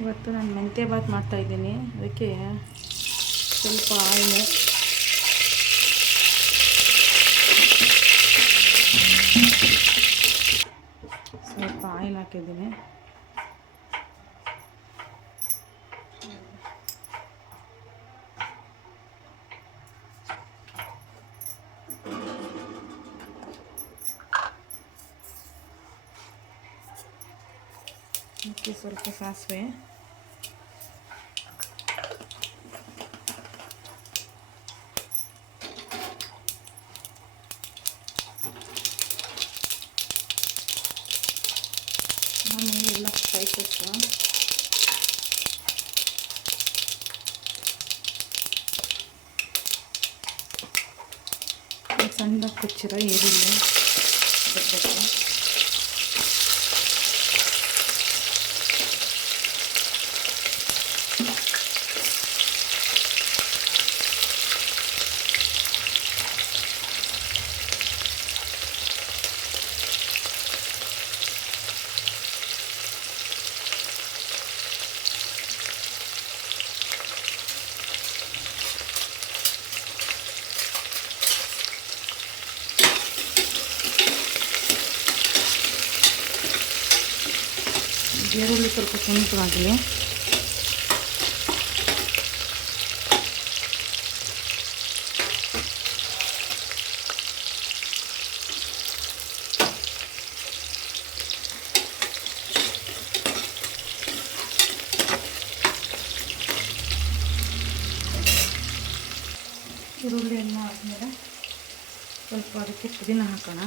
ಇವತ್ತು ನಾನು ಮೆಂತ್ಯ ಬಾತ್ ಮಾಡ್ತಾಯಿದ್ದೀನಿ ಅದಕ್ಕೆ ಸ್ವಲ್ಪ ಆಯಿಲು. ಸ್ವಲ್ಪ ಆಯಿಲ್ ಹಾಕಿದ್ದೀನಿ. ಸ್ವಲ್ಪ ಸಾಸಿವೆ. ಆಮೇಲೆ ಎಲ್ಲ ಸ್ಪೈಸಸ್ಸು ಸಣ್ಣ ಕುಚ್ಚಿರೋ ಈರುಳ್ಳಿ. ಅದಕ್ಕೆ ಈರುಳ್ಳಿ ಸ್ವಲ್ಪ ಕೆಂಪಾಗಲಿ ಈರುಳ್ಳಿ ಎಲ್ಲ ಆದಮೇಲೆ ಸ್ವಲ್ಪ ಅದಕ್ಕೆ ಪುದೀನ ಹಾಕೋಣ.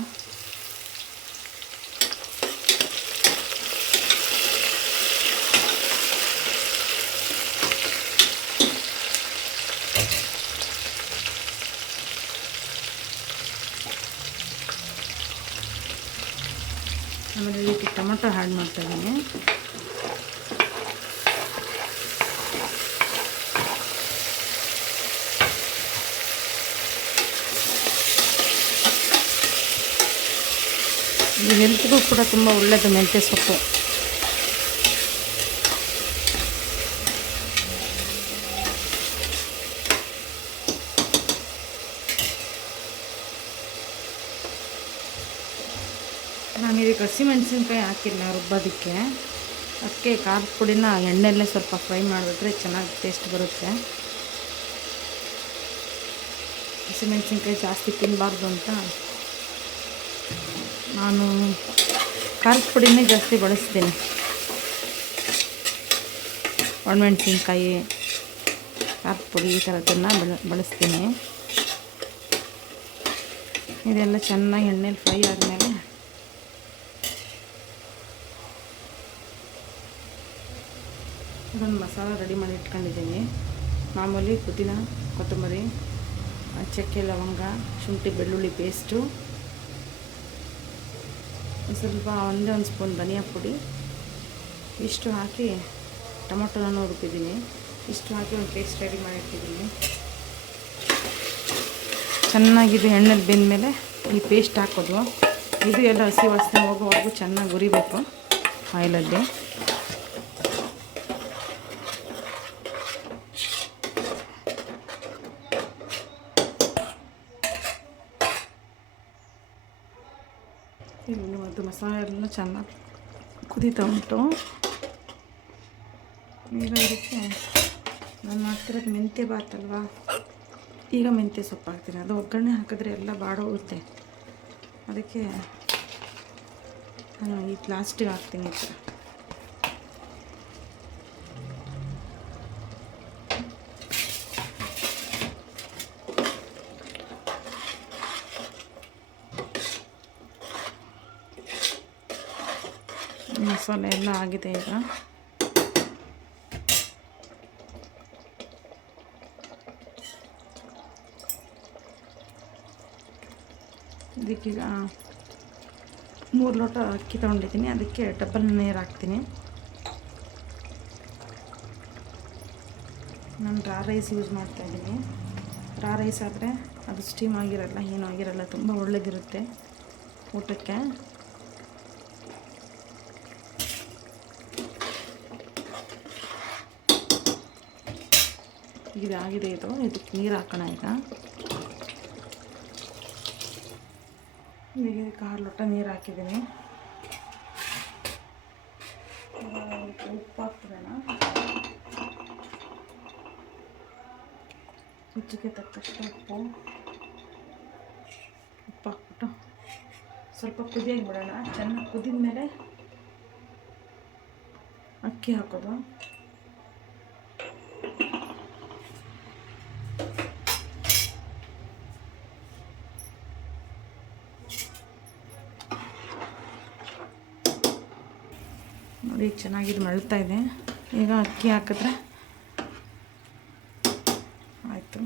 ಆಮೇಲೆ ಇದಕ್ಕೆ ಟೊಮೊಟೊ ಆ್ಯಡ್ ಮಾಡ್ತಾ ಇದ್ದೀನಿ. ಇದು ಹೆಲ್ತ್ಗೂ ಕೂಡ ತುಂಬ ಒಳ್ಳೆಯದು ಮೆಂತ್ಯ ಸೊಪ್ಪು. ನಾನು ಇದಕ್ಕೆ ಹಸಿಮೆಣಸಿನ್ಕಾಯಿ ಹಾಕಿಲ್ಲ ರುಬ್ಬೋದಕ್ಕೆ ಅದಕ್ಕೆ ಖಾರದ ಪುಡಿನ ಎಣ್ಣೆಲ್ಲೇ ಸ್ವಲ್ಪ ಫ್ರೈ ಮಾಡಿಬಿಟ್ರೆ ಚೆನ್ನಾಗಿ ಟೇಸ್ಟ್ ಬರುತ್ತೆ ಹಸಿಮೆಣಸಿನ್ಕಾಯಿ ಜಾಸ್ತಿ ತಿನ್ನಬಾರ್ದು ಅಂತ ನಾನು ಖಾರದ ಪುಡಿನೇ ಜಾಸ್ತಿ ಬಳಸ್ತೀನಿ ಒಣಮೆಣಸಿನ್ಕಾಯಿ ಖಾರದ ಪುಡಿ ಈ ಥರದ್ದನ್ನು ಬೆಳ ಬಳಸ್ತೀನಿ ಇದೆಲ್ಲ ಚೆನ್ನಾಗಿ ಎಣ್ಣೆಲಿ ಫ್ರೈ ಆದಮೇಲೆ ಅದೊಂದು ಮಸಾಲ ರೆಡಿ ಮಾಡಿ ಇಟ್ಕೊಂಡಿದ್ದೀನಿ. ಮಾಮೂಲಿ ಪುದೀನ, ಕೊತ್ತಂಬರಿ ಚಕ್ಕೆ, ಲವಂಗ, ಶುಂಠಿ, ಬೆಳ್ಳುಳ್ಳಿ ಪೇಸ್ಟು ಸ್ವಲ್ಪ ಒಂದೇ ಒಂದು ಸ್ಪೂನ್ ಧನಿಯಾ ಪುಡಿ. ಇಷ್ಟು ಹಾಕಿ ಟೊಮೊಟೊನ ರುಬ್ಬಿದ್ದೀನಿ ಇಷ್ಟು ಹಾಕಿ ಒಂದು ಪೇಸ್ಟ್ ರೆಡಿ ಮಾಡಿಟ್ಟಿದ್ದೀನಿ ಚೆನ್ನಾಗಿದೆ ಎಣ್ಣೆಲಿ ಬೆಂದಮೇಲೆ ಈ ಪೇಸ್ಟ್ ಹಾಕೋದು. ಇದು ಎಲ್ಲ ಹಸಿ ವಾಸನೆ ಹೋಗೋವರೆಗೂ ಚೆನ್ನಾಗಿ ಉರಿಬೇಕು ಆಯಿಲಲ್ಲಿ. ಇಲ್ಲಿ, ಅದು ಮಸಾಲೆ ಎಲ್ಲ ಚೆನ್ನಾಗಿ ಕುದೀತಾ ಉಂಟು. ಈಗ ಇದಕ್ಕೆ ನಾನು ಮಾಡ್ತಿರೋದು ಮೆಂತ್ಯ ಬಾತಲ್ವಾ ಈಗ ಮೆಂತ್ಯ ಸೊಪ್ಪು ಹಾಕ್ತೀನಿ. ಅದು ಒಗ್ಗರಣೆ ಹಾಕಿದ್ರೆ ಎಲ್ಲ ಬಾಡೋಗುತ್ತೆ. ಅದಕ್ಕೆ ನಾನು ಈ ಪ್ಲಾಸ್ಟಿಕ್ ಹಾಕ್ತೀನಿ ಈ ಥರ ಮಸಾಲೆ ಎಲ್ಲ ಆಗಿದೆ ಈಗ. ಇದಕ್ಕೀಗ ಮೂರು ಲೋಟ ಅಕ್ಕಿ ತೊಗೊಂಡಿದ್ದೀನಿ. ಅದಕ್ಕೆ ಡಬ್ಬಲ್ ನೀರು ಹಾಕ್ತೀನಿ. ನಾನು ರಾ ರೈಸ್ ಯೂಸ್ ಮಾಡ್ತಾಯಿದ್ದೀನಿ ರಾ ರೈಸ್ ಆದರೆ ಅದು ಸ್ಟೀಮ್ ಆಗಿರಲ್ಲ ಏನೂ ಆಗಿರಲ್ಲ ತುಂಬ ಒಳ್ಳೇದಿರುತ್ತೆ ಊಟಕ್ಕೆ. ಆಗಿದೆ ಇದು. ಇದಕ್ಕೆ ನೀರು ಹಾಕೋಣ ಈಗ. ಈಗ ಕಾರ್ ಲೋಟ ನೀರು ಹಾಕಿದ್ದೀನಿ. ಉಪ್ಪು ಹಾಕ್ಬಿಡೋಣ ರುಚಿಗೆ ತಕ್ಕಷ್ಟು ಉಪ್ಪು. ಉಪ್ಪು ಹಾಕ್ಬಿಟ್ಟು ಸ್ವಲ್ಪ ಕುದಿಯಾಗಿ ಬಿಡೋಣ ಚೆನ್ನಾಗಿ ಕುದಿದ ಮೇಲೆ ಅಕ್ಕಿ ಹಾಕೋದು. ಈಗ ಚೆನ್ನಾಗಿ ಇದು ಮಳ್ತಾ ಇದೆ. ಈಗ ಅಕ್ಕಿ ಹಾಕಿದ್ರೆ ಆಯಿತು.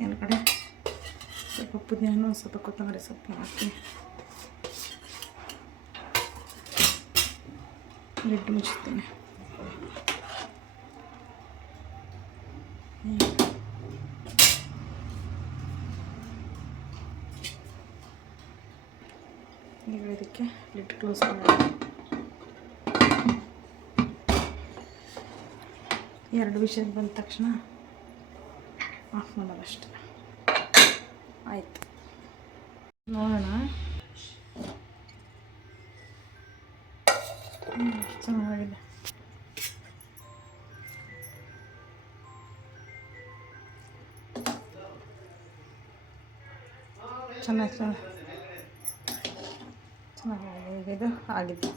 ಮೇಲ್ಗಡೆ ಸ್ವಲ್ಪ ಪುದೀನ ಸ್ವಲ್ಪ ಕೊತ್ತಂಬರಿ ಸೊಪ್ಪು ಹಾಕಿ. ಲಿಡ್ ಮುಚ್ಚುತ್ತೇನೆ ಈಗ ಇದಕ್ಕೆ ಲಿಡ್ ಕ್ಲೋಸ್ ಮಾಡಿ. ಎರಡು ವಿಷಯ ಬಂದ ತಕ್ಷಣ ಆಫ್ ಮಾಡೋದಷ್ಟೆ ಆಯಿತು ನೋಡೋಣ ಹ್ಮ್, ಎಷ್ಟ್ ಚೆನ್ನಾಗಿದೆ ಚೆನ್ನಾಗಿ ಚೆನ್ನಾಗಿ ಚೆನ್ನಾಗಿದೆ ಈಗ ಇದು ಆಗಿದೆ